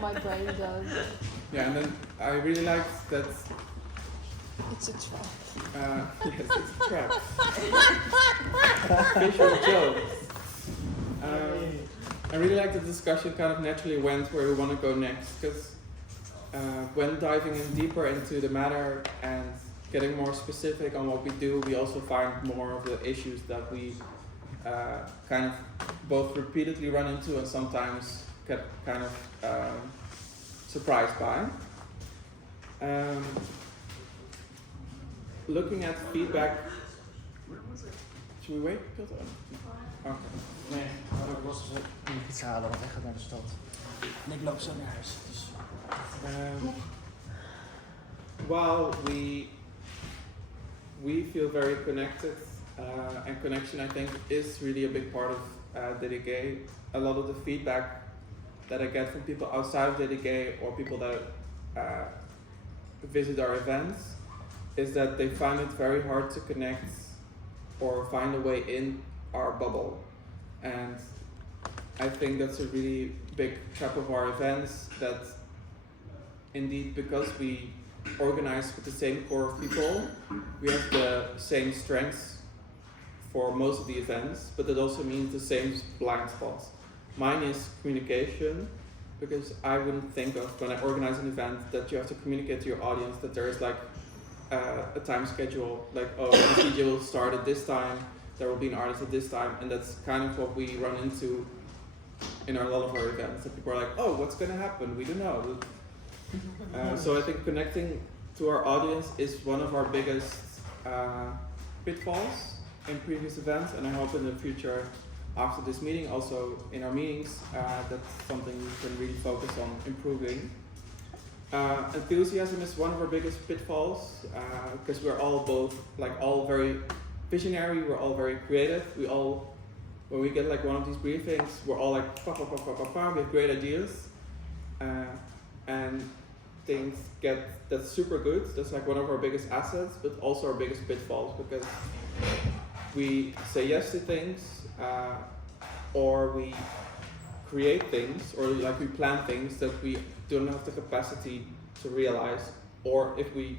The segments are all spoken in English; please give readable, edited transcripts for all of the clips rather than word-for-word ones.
My brain does. Yeah, and then I really liked that. It's a trap. Yes, it's a trap. Visual jokes. I really like the discussion kind of naturally went where we want to go next, because when diving in deeper into the matter and getting more specific on what we do, we also find more of the issues that we kind of both repeatedly run into and sometimes get kind of surprised by. Looking at feedback. Should we wait? Okay. Nee, ik was een fiets halen, want hij gaat naar de stad. En ik loop zo naar huis. Dus. While we feel very connected, and connection I think is really a big part of DDG. A lot of the feedback that I get from people outside of DDG or people that visit our events is that they find it very hard to connect or find a way in our bubble. And I think that's a really big trap of our events, that indeed, because we organize with the same core of people, we have the same strengths for most of the events, but that also means the same blind spots. Mine is communication, because I wouldn't think of, when I organize an event, that you have to communicate to your audience that there is like a time schedule, like, oh, this DJ will start at this time, there will be an artist at this time, and that's kind of what we run into in a lot of our events. That people are like, oh, what's going to happen? We don't know. So I think connecting to our audience is one of our biggest pitfalls in previous events, and I hope in the future, after this meeting, also in our meetings, that's something we can really focus on improving. Enthusiasm is one of our biggest pitfalls, because we're all both all very visionary, we're all very creative. We all, when we get like one of these briefings, we're all like, pa, pa, pa, pa, pa, pa, we have great ideas, and things that's super good. That's like one of our biggest assets, but also our biggest pitfalls, because we say yes to things, or we create things, or like we plan things that we don't have the capacity to realize, or if we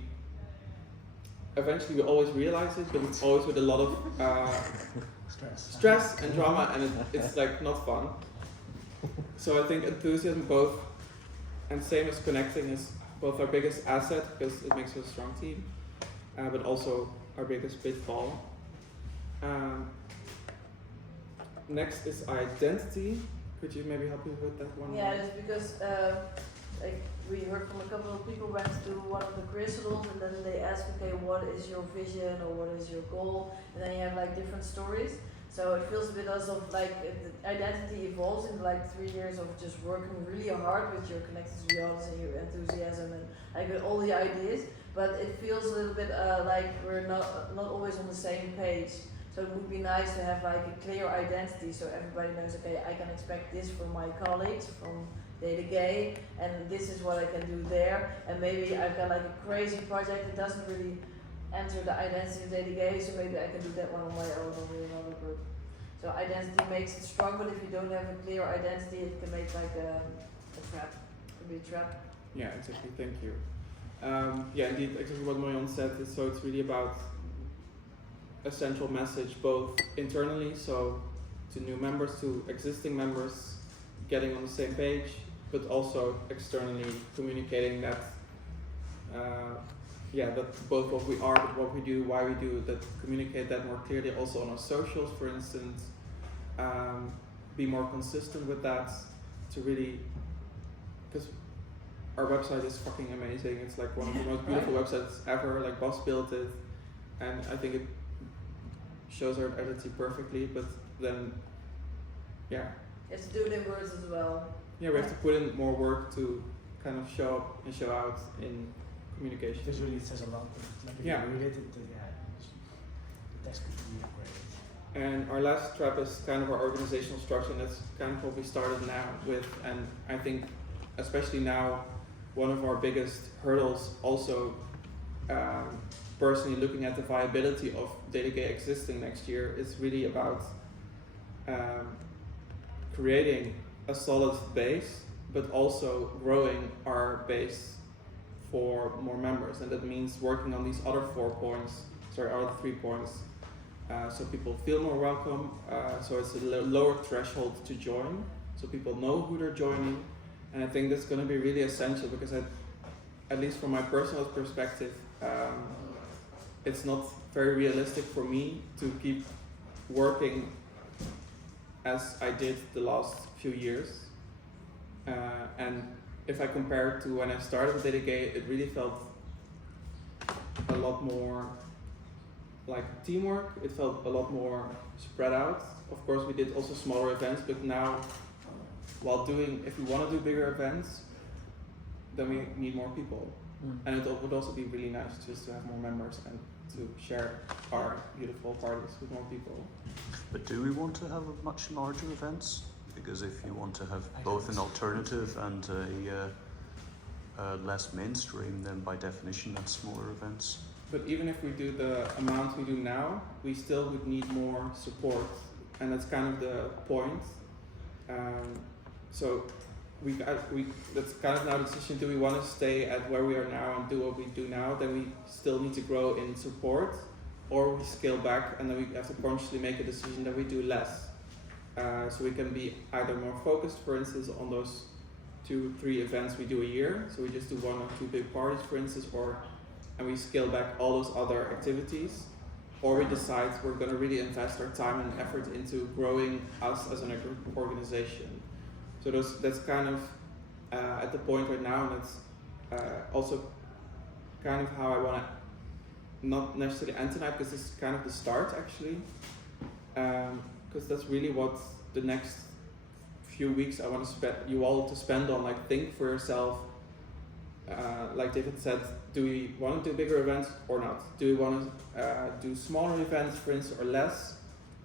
eventually we always realize it, but it's always with a lot of stress and drama, and it's like not fun. So I think enthusiasm both, and same as connecting, is both our biggest asset because it makes us a strong team, but also our biggest pitfall. Next is identity. Could you maybe help me with that one? Yeah, it's because we heard from a couple of people went to one of the crystals, and then they ask, okay, what is your vision or what is your goal? And then you have like different stories. So it feels a bit as of like identity evolves in like 3 years of just working really hard with your connected to the audience and your enthusiasm and like with all the ideas. But it feels a little bit like we're not always on the same page. So it would be nice to have like a clear identity, so everybody knows, okay, I can expect this from my colleagues, from Data Gay, and this is what I can do there. And maybe I've got like a crazy project that doesn't really enter the identity of Data Gay, so maybe I can do that one on my own or with another group. So identity makes it strong, but if you don't have a clear identity, it can make like a trap. It can be a trap. Yeah, exactly. Thank you. Yeah, indeed, exactly what Marion said. So it's really about a central message, both internally, so to new members, to existing members, getting on the same page, but also externally communicating that, that both what we are, but what we do, why we do, that communicate that more clearly also on our socials, for instance, be more consistent with that, to really, because our website is fucking amazing. It's like one of the most beautiful websites ever, like Boss built it, and I think it shows our identity perfectly, but then, yeah. It's do it in words as well. Yeah, we have to put in more work to kind of show up and show out in communication. Visually it says a lot, but like if yeah. you read it, the text could be upgraded. And our last trap is kind of our organizational structure, and that's kind of what we started now with, and I think especially now, one of our biggest hurdles also personally looking at the viability of DataGay existing next year is really about creating a solid base but also growing our base for more members, and that means working on these other 3 points, so people feel more welcome, so it's a lower threshold to join, so people know who they're joining, and I think that's going to be really essential because at least from my personal perspective, it's not very realistic for me to keep working as I did the last few years, and if I compare it to when I started with Dedicate, it really felt a lot more like teamwork. It felt a lot more spread out. Of course, we did also smaller events, but now, if we want to do bigger events, then we need more people. And it would also be really nice just to have more members and to share our beautiful parties with more people. But do we want to have much larger events? Because if you want to have both an alternative and a less mainstream, then by definition that's smaller events. But even if we do the amount we do now, we still would need more support, and that's kind of the point. So that's kind of now the decision: do we want to stay at where we are now and do what we do now? Then we still need to grow in support, or we scale back, and then we have to consciously make a decision that we do less. So we can be either more focused, for instance, on those 2-3 events we do a year. So we just do 1 or 2 big parties, for instance, and we scale back all those other activities. Or we decide we're going to really invest our time and effort into growing us as an organization. So that's kind of at the point right now, and that's also kind of how I want to, not necessarily end tonight, because this is kind of the start actually. Because that's really what the next few weeks I want you all to spend on, like think for yourself, like David said, do we want to do bigger events or not? Do we want to do smaller events, for instance, or less,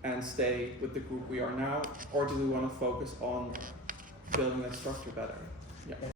and stay with the group we are now, or do we want to focus on building that structure better? Yeah.